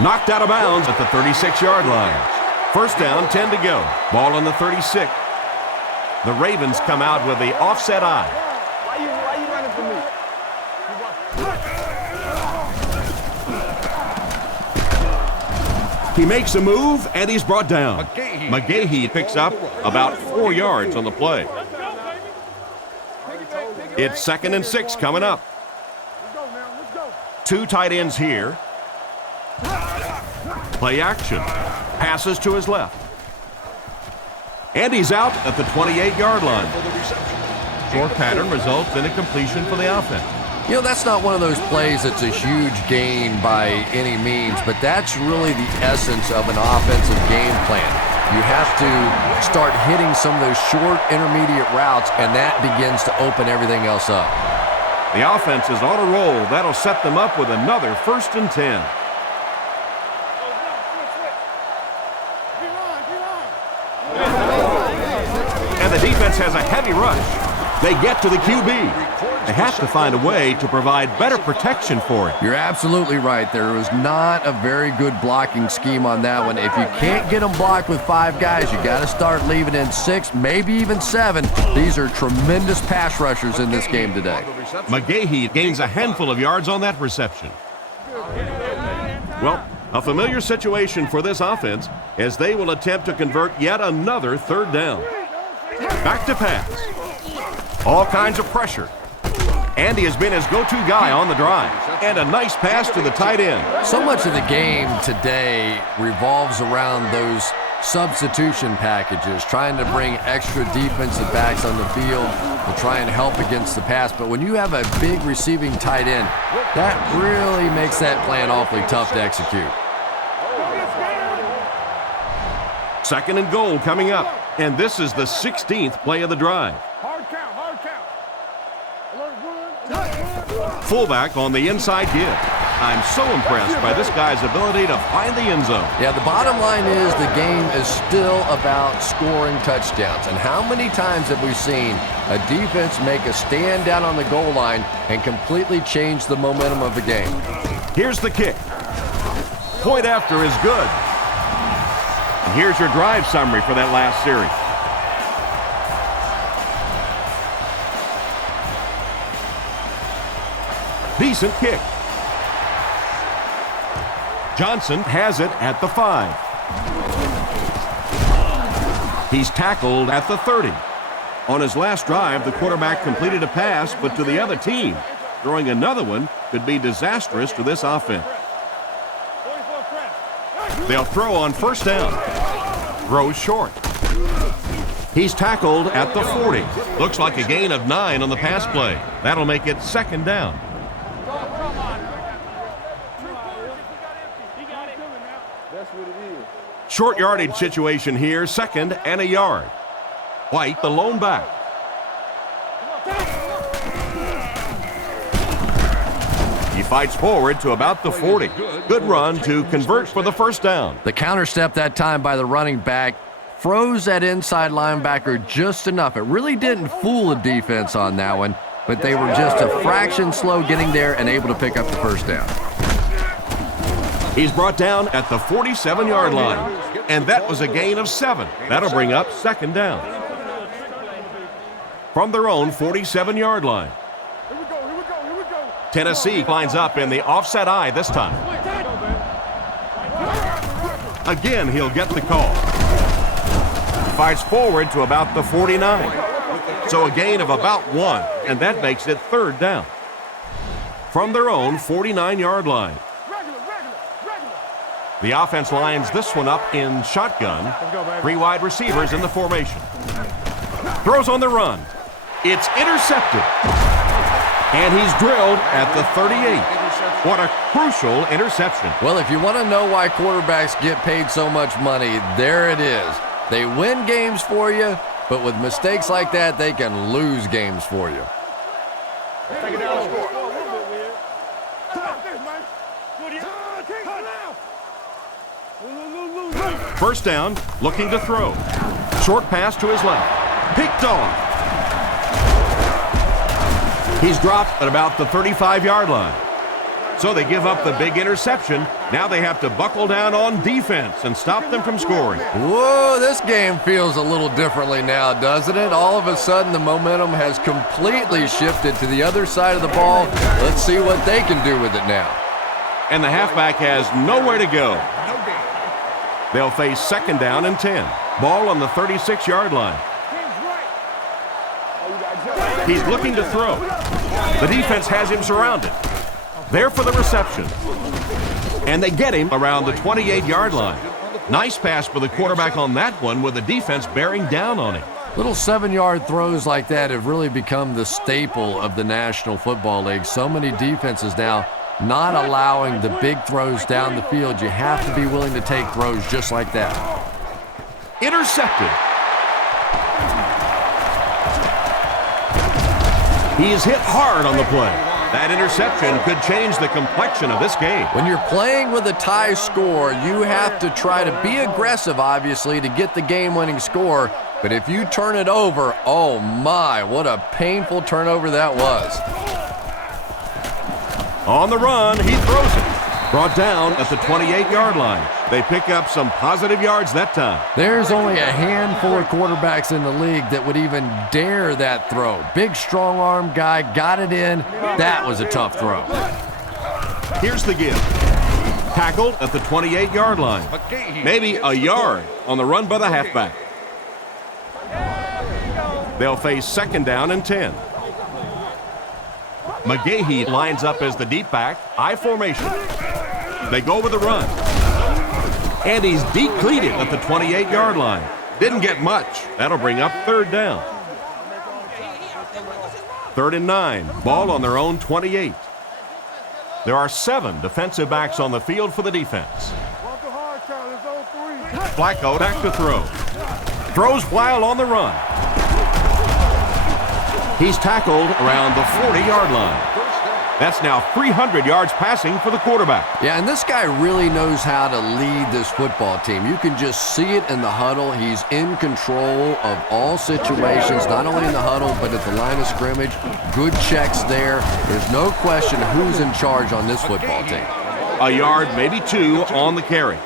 Knocked out of bounds at the 36-yard line. First down, 10 to go. Ball on the 36. The Ravens come out with the offset eye. Why you running from me? He makes a move, and he's brought down. McGahee picks up about 4 yards on the play. It's 2nd and 6 coming up. 2 tight ends here. Play action. Passes to his left. And he's out at the 28-yard line. Short pattern results in a completion for the offense. You know, that's not one of those plays that's a huge gain by any means, but that's really the essence of an offensive game plan. You have to start hitting some of those short intermediate routes, and that begins to open everything else up. The offense is on a roll. That'll set them up with another 1st and 10. And the defense has a heavy rush. They get to the QB. They have to find a way to provide better protection for it. You're absolutely right. There was not a very good blocking scheme on that one. If you can't get them blocked with 5 guys, you got to start leaving in 6, maybe even 7. These are tremendous pass rushers in this game today. McGahee gains a handful of yards on that reception. Well, a familiar situation for this offense as they will attempt to convert yet another 3rd down. Back to pass. All kinds of pressure. Andy has been his go-to guy on the drive. And a nice pass to the tight end. So much of the game today revolves around those substitution packages, trying to bring extra defensive backs on the field to try and help against the pass. But when you have a big receiving tight end, that really makes that plan awfully tough to execute. 2nd and goal coming up. And this is the 16th play of the drive. Fullback on the inside give. I'm so impressed by this guy's ability to find the end zone. Yeah, the bottom line is the game is still about scoring touchdowns. And how many times have we seen a defense make a stand down on the goal line and completely change the momentum of the game? Here's the kick. Point after is good. And here's your drive summary for that last series. Decent kick. Johnson has it at the 5. He's tackled at the 30. On his last drive, the quarterback completed a pass, but to the other team. Throwing another one could be disastrous to this offense. They'll throw on first down. Throws short. He's tackled at the 40. Looks like a gain of 9 on the pass play. That'll make it second down. Short yardage situation here, second and a yard. White, the lone back. He fights forward to about the 40. Good run to convert for the first down. The counter step that time by the running back froze that inside linebacker just enough. It really didn't fool the defense on that one, but they were just a fraction slow getting there and able to pick up the first down. He's brought down at the 47-yard line, and that was a gain of 7. That'll bring up second down. From their own 47-yard line. Tennessee lines up in the offset eye this time. Again, he'll get the call. Fights forward to about the 49. So a gain of about 1, and that makes it third down. From their own 49-yard line. The offense lines this one up in shotgun. 3 wide receivers in the formation. Throws on the run. It's intercepted. And he's drilled at the 38. What a crucial interception. Well, if you want to know why quarterbacks get paid so much money, there it is. They win games for you, but with mistakes like that, they can lose games for you. First down, looking to throw. Short pass to his left. Picked off. He's dropped at about the 35-yard line. So they give up the big interception. Now they have to buckle down on defense and stop them from scoring. Whoa, this game feels a little differently now, doesn't it? All of a sudden, the momentum has completely shifted to the other side of the ball. Let's see what they can do with it now. And the halfback has nowhere to go. They'll face second down and 10. Ball on the 36-yard line. He's looking to throw. The defense has him surrounded. There for the reception. And they get him around the 28-yard line. Nice pass for the quarterback on that one with the defense bearing down on him. Little 7-yard throws like that have really become the staple of the National Football League. So many defenses now not allowing the big throws down the field. You have to be willing to take throws just like that. Intercepted. He is hit hard on the play. That interception could change the complexion of this game. When you're playing with a tie score, you have to try to be aggressive, obviously, to get the game-winning score. But if you turn it over, oh my, what a painful turnover that was. On the run, he throws it. Brought down at the 28-yard line. They pick up some positive yards that time. There's only a handful of quarterbacks in the league that would even dare that throw. Big, strong-arm guy, got it in. That was a tough throw. Here's the give. Tackled at the 28-yard line. Maybe a yard on the run by the halfback. They'll face second down and 10. McGahee lines up as the deep back, I formation. They go with the run. And he's decleated at the 28-yard line. Didn't get much. That'll bring up third down. 3rd and 9. Ball on their own 28. There are 7 defensive backs on the field for the defense. Flacco back to throw. Throws while on the run. He's tackled around the 40-yard line. That's now 300 yards passing for the quarterback. Yeah, and this guy really knows how to lead this football team. You can just see it in the huddle. He's in control of all situations, not only in the huddle, but at the line of scrimmage. Good checks there. There's no question who's in charge on this football team. A yard, maybe 2 on the carry.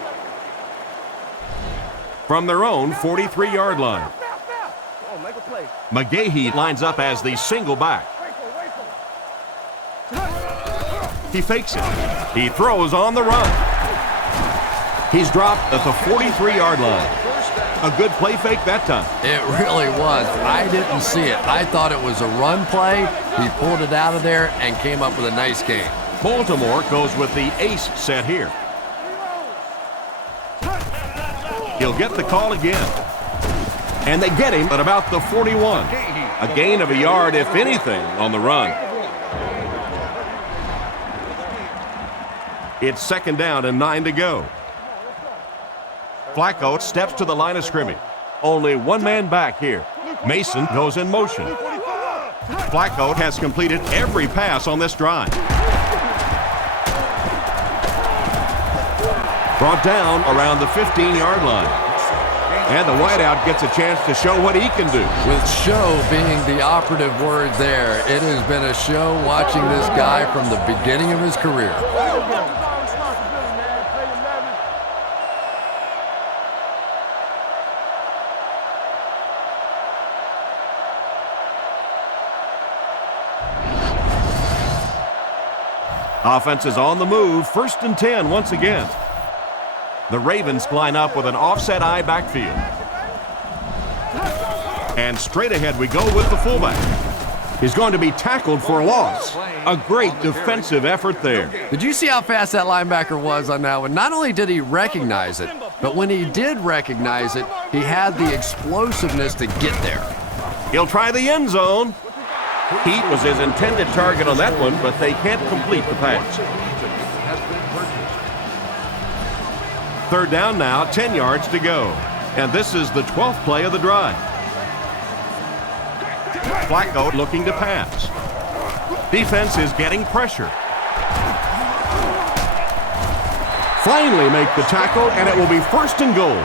From their own 43-yard line. McGahee lines up as the single back. He fakes it. He throws on the run. He's dropped at the 43-yard line. A good play fake that time. It really was. I didn't see it. I thought it was a run play. He pulled it out of there and came up with a nice gain. Baltimore goes with the ace set here. He'll get the call again. And they get him at about the 41. A gain of a yard, if anything, on the run. It's 2nd down and 9 to go. Flacco steps to the line of scrimmage. Only one man back here. Mason goes in motion. Flacco has completed every pass on this drive. Brought down around the 15-yard line. And the wideout gets a chance to show what he can do. With show being the operative word there, it has been a show watching this guy from the beginning of his career. Offense is on the move, 1st and 10 once again. The Ravens line up with an offset eye backfield. And straight ahead we go with the fullback. He's going to be tackled for a loss. A great defensive effort there. Did you see how fast that linebacker was on that one? Not only did he recognize it, but when he did recognize it, he had the explosiveness to get there. He'll try the end zone. Heat was his intended target on that one, but they can't complete the pass. 3rd down now, 10 yards to go. And this is the 12th play of the drive. Flacco looking to pass. Defense is getting pressure. Finally make the tackle, and it will be 1st and goal.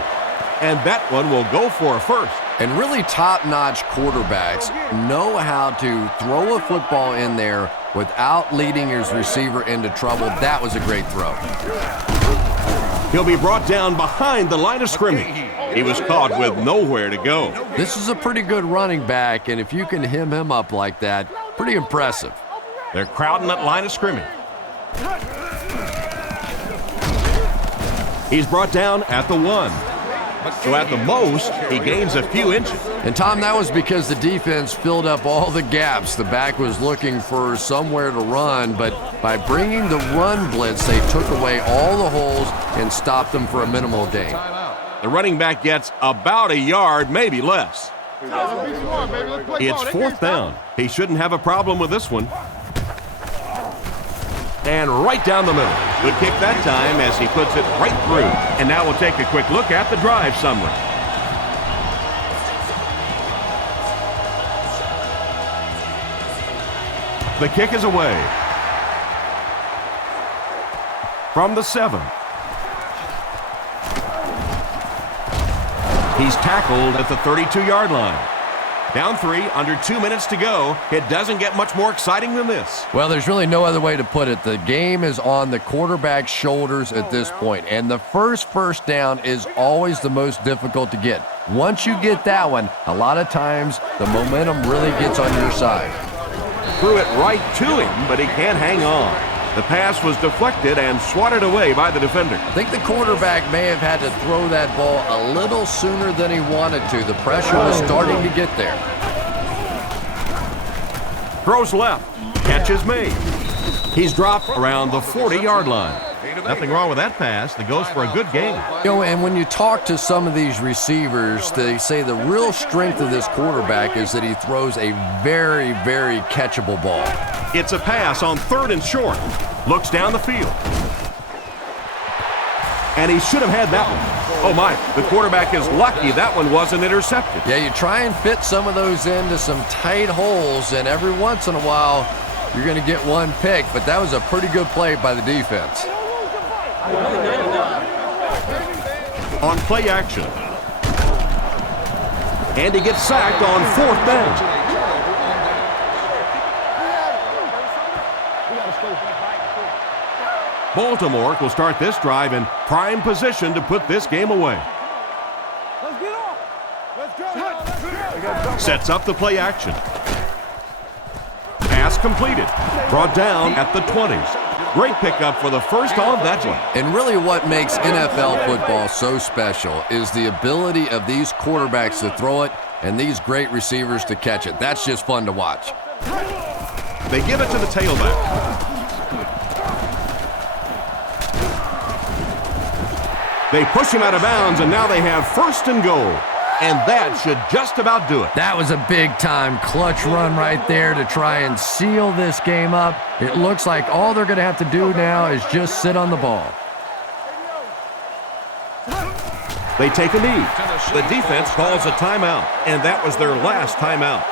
And that one will go for a first. And really top-notch quarterbacks know how to throw a football in there without leading his receiver into trouble. That was a great throw. He'll be brought down behind the line of scrimmage. He was caught with nowhere to go. This is a pretty good running back, and if you can hem him up like that, pretty impressive. They're crowding that line of scrimmage. He's brought down at the 1. So at the most, he gains a few inches. And Tom, that was because the defense filled up all the gaps. The back was looking for somewhere to run, but by bringing the run blitz, they took away all the holes and stopped them for a minimal gain. The running back gets about a yard, maybe less. It's 4th down. He shouldn't have a problem with this one. And right down the middle. Good kick that time as he puts it right through. And now we'll take a quick look at the drive summary. The kick is away. From the 7. He's tackled at the 32-yard line. Down 3, under 2 minutes to go. It doesn't get much more exciting than this. Well, there's really no other way to put it. The game is on the quarterback's shoulders at this point, and the first down is always the most difficult to get. Once you get that one, a lot of times the momentum really gets on your side. Threw it right to him, but he can't hang on. The pass was deflected and swatted away by the defender. I think the quarterback may have had to throw that ball a little sooner than he wanted to. The pressure was starting to get there. Throws left. Catch is made. He's dropped around the 40-yard line. Nothing wrong with that pass. That goes for a good gain. You know, and when you talk to some of these receivers, they say the real strength of this quarterback is that he throws a very, very catchable ball. It's a pass on 3rd and short. Looks down the field. And he should have had that one. Oh my, the quarterback is lucky that one wasn't intercepted. Yeah, you try and fit some of those into some tight holes, and every once in a while, you're going to get one pick, but that was a pretty good play by the defense. On play action. And he gets sacked on 4th down. Baltimore will start this drive in prime position to put this game away. Sets up the play action. Pass completed. Brought down at the 20s. Great pickup for the first on that one. And really what makes NFL football so special is the ability of these quarterbacks to throw it and these great receivers to catch it. That's just fun to watch. They give it to the tailback. They push him out of bounds, and now they have first and goal. And that should just about do it. That was a big-time clutch run right there to try and seal this game up. It looks like all they're going to have to do now is just sit on the ball. They take a knee. The defense calls a timeout, and that was their last timeout.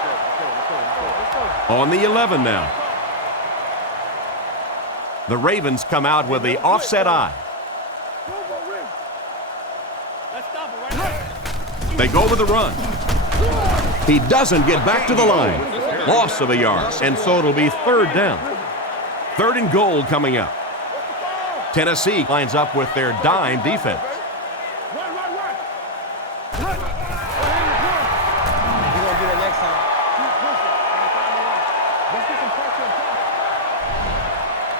On the 11 now. The Ravens come out with the offset eye. They go with the run. He doesn't get back to the line. Loss of a yard, and so it'll be third down. Third and goal coming up. Tennessee lines up with their dime defense.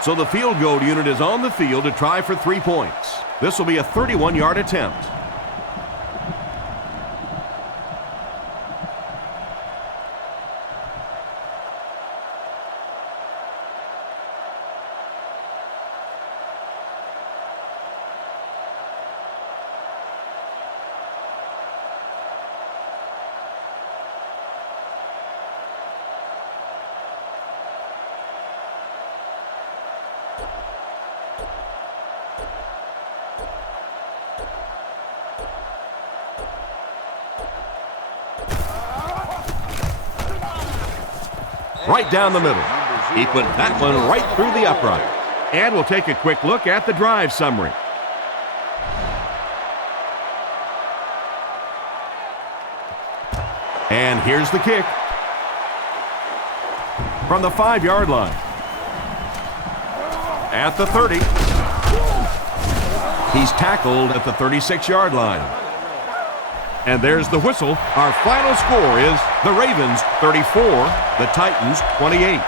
So the field goal unit is on the field to try for 3 points. This will be a 31-yard attempt. Right down the middle. He put that one right through the upright. And we'll take a quick look at the drive summary. And here's the kick. From the 5-yard line. At the 30. He's tackled at the 36-yard line. And there's the whistle. Our final score is the Ravens 34, the Titans 28.